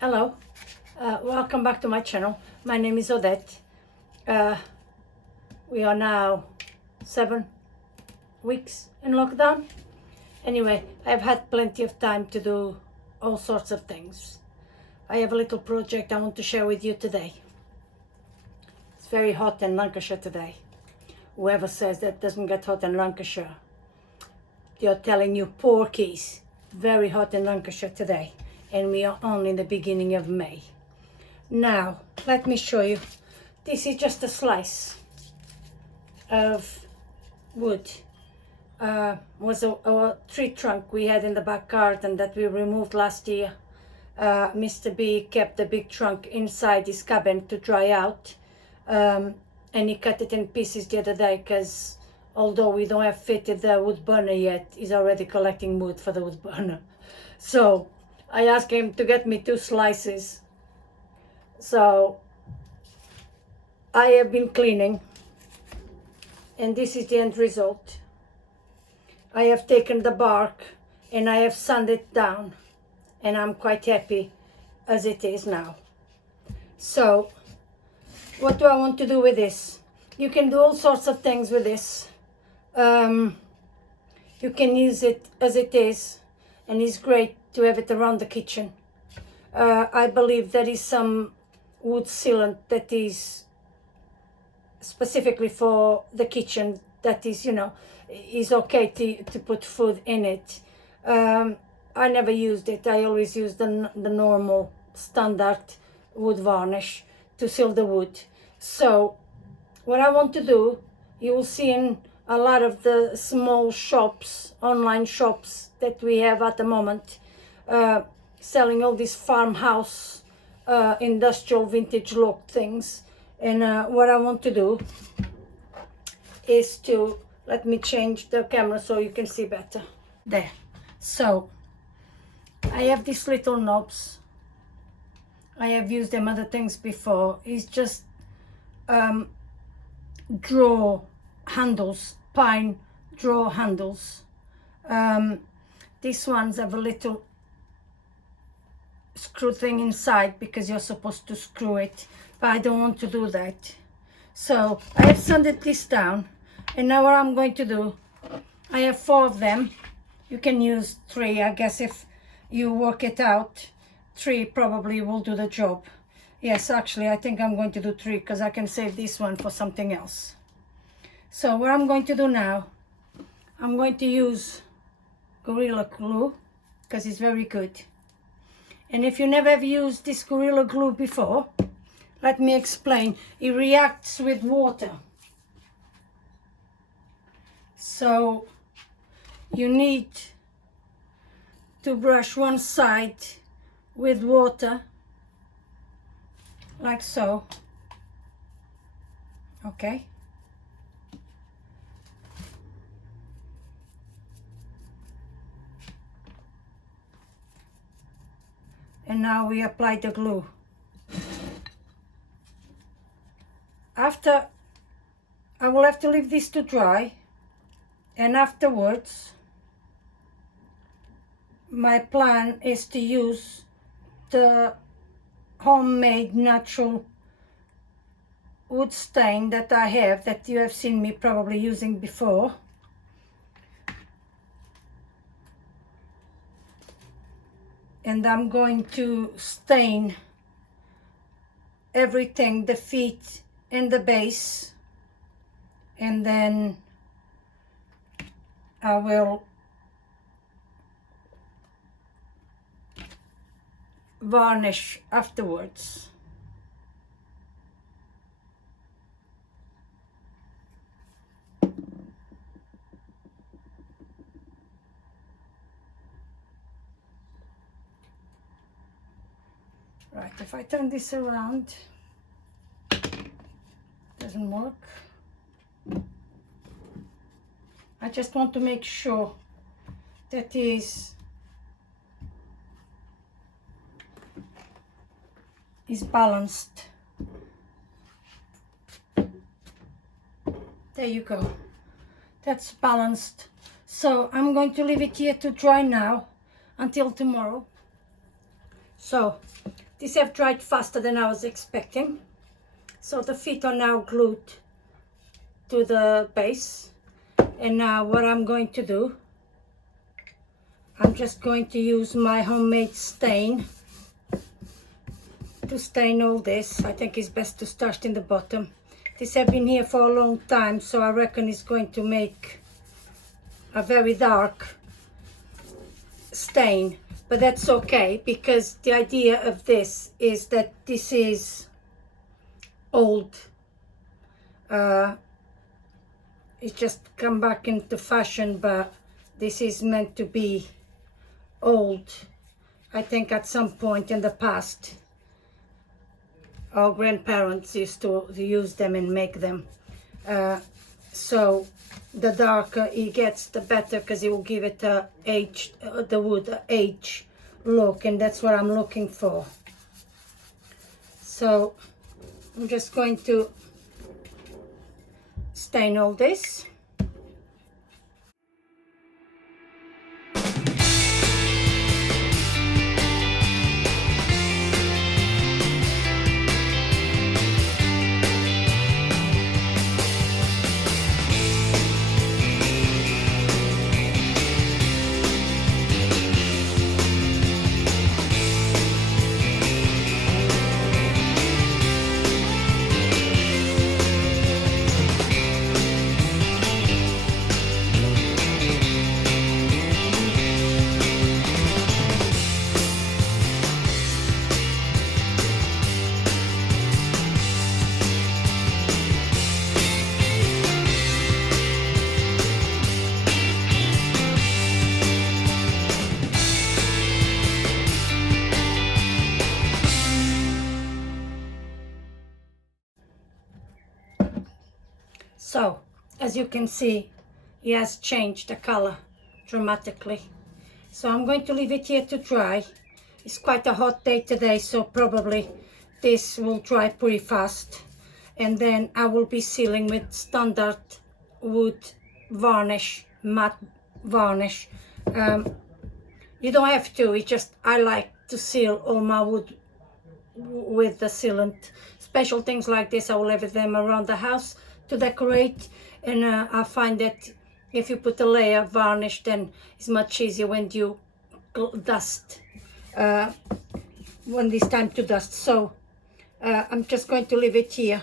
Hello, welcome back to my channel. My name is Odette. We are now 7 weeks in lockdown. Anyway, I've had plenty of time to do all sorts of things. I have a little project I want to share with you today. It's very hot in Lancashire today. Whoever says that doesn't get hot in Lancashire, they're telling you porkies. Very hot in Lancashire today. And we are only in the beginning of May. Now, let me show you. This is just a slice of wood. Was a tree trunk we had in the back garden that we removed last year. Mr. B kept the big trunk inside his cabin to dry out. And he cut it in pieces the other day because although we don't have fitted the wood burner yet, he's already collecting wood for the wood burner. So I asked him to get me 2 slices. So I have been cleaning, and this is the end result. I have taken the bark and I have sanded it down, and I'm quite happy as it is now. So what do I want to do with this? You can do all sorts of things with this. You can use it as it is, and it's great to have it around the kitchen. I believe there is some wood sealant that is specifically for the kitchen that is, is okay to put food in it. I never used it. I always use the normal standard wood varnish to seal the wood. So what I want to do, you will see in a lot of the small shops, online shops that we have at the moment, selling all these farmhouse industrial vintage look things. And what I want to do is to, let me change the camera so you can see better. There. So I have these little knobs. I have used them other things before. It's just drawer handles, pine drawer handles. These ones have a little screw thing inside because you're supposed to screw it, but I don't want to do that. So I have sanded this down, and now what I'm going to do, I have 4 of them. You can use 3, I guess. If you work it out, 3 probably will do the job. Yes, actually I think I'm going to do 3 because I can save this one for something else. So what I'm going to do now, I'm going to use Gorilla Glue because it's very good. And if you never have used this Gorilla Glue before, let me explain. It reacts with water. So you need to brush one side with water, like so. Okay. And now we apply the glue. After, I will have to leave this to dry, and afterwards my plan is to use the homemade natural wood stain that I have, that you have seen me probably using before. And I'm going to stain everything, the feet and the base, and then I will varnish afterwards. Right, if I turn this around, doesn't work. I just want to make sure that is balanced. There you go. That's balanced. So I'm going to leave it here to dry now until tomorrow. So These have dried faster than I was expecting. So the feet are now glued to the base. And now what I'm going to do, I'm just going to use my homemade stain to stain all this. I think it's best to start in the bottom. This has been here for a long time, so I reckon it's going to make a very dark stain. But that's okay, because the idea of this is that this is old. It's just come back into fashion, but this is meant to be old. I think at some point in the past, our grandparents used to use them and make them. So the darker it gets, the better, because it will give it a age, the wood a age look, and that's what I'm looking for. So I'm just going to stain all this. So, as you can see, it has changed the color dramatically. So I'm going to leave it here to dry. It's quite a hot day today, so probably this will dry pretty fast. And then I will be sealing with standard wood varnish, matte varnish. You don't have to, it's just I like to seal all my wood with the sealant. Special things like this, I will have them around the house to decorate, and I find that if you put a layer of varnish, then it's much easier when you dust, when it's time to dust. So I'm just going to leave it here,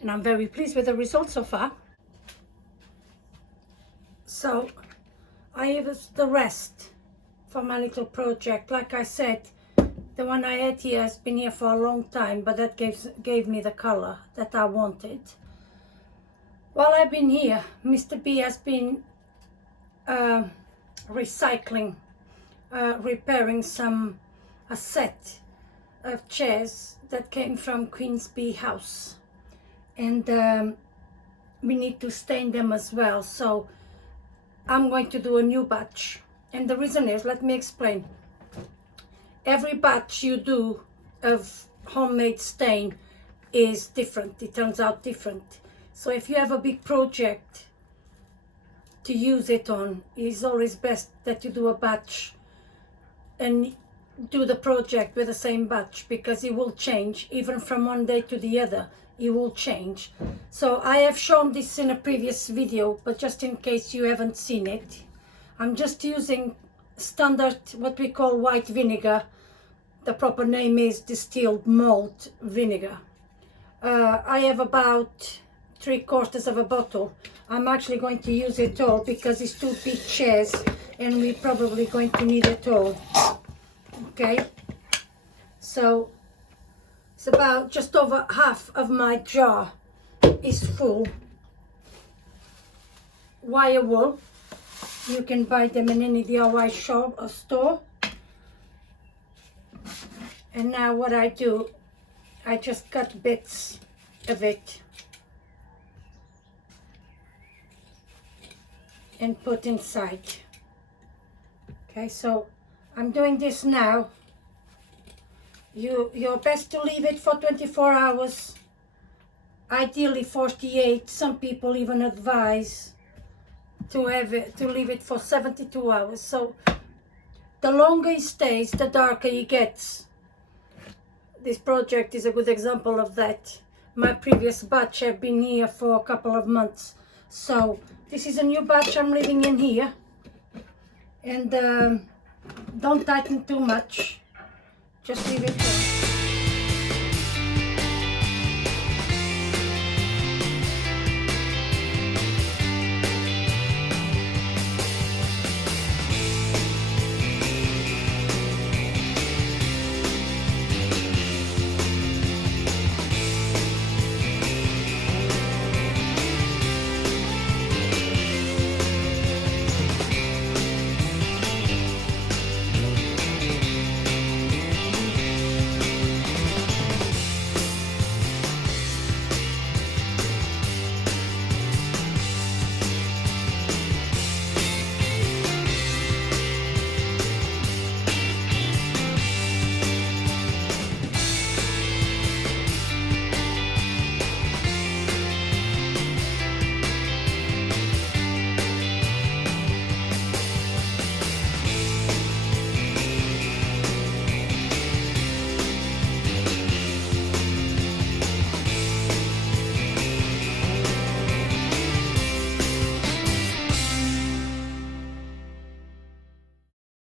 and I'm very pleased with the result so far. So I have the rest for my little project. Like I said, the one I had here has been here for a long time, but that gave me the color that I wanted. While I've been here, Mr. B has been recycling, repairing a set of chairs that came from Queen's Bee House, and we need to stain them as well. So I'm going to do a new batch, and the reason is, let me explain. Every batch you do of homemade stain is different. It turns out different. So if you have a big project to use it on, it's always best that you do a batch and do the project with the same batch, because it will change even from one day to the other. It will change. So I have shown this in a previous video, but just in case you haven't seen it, I'm just using standard, what we call white vinegar. The proper name is distilled malt vinegar. I have about 3/4 of a bottle. I'm actually going to use it all because it's 2 big chairs and we're probably going to need it all. Okay, so it's about just over half of my jar is full. Wire wool, you can buy them in any DIY shop or store. And now what I do, I just cut bits of it and put inside. Okay, so I'm doing this now. You're best to leave it for 24 hours, ideally 48. Some people even advise to leave it for 72 hours. So the longer it stays, the darker it gets. this project is a good example of that. My previous batch have been here for a couple of months, so this is a new batch I'm leaving in here. And don't tighten too much, just leave it there.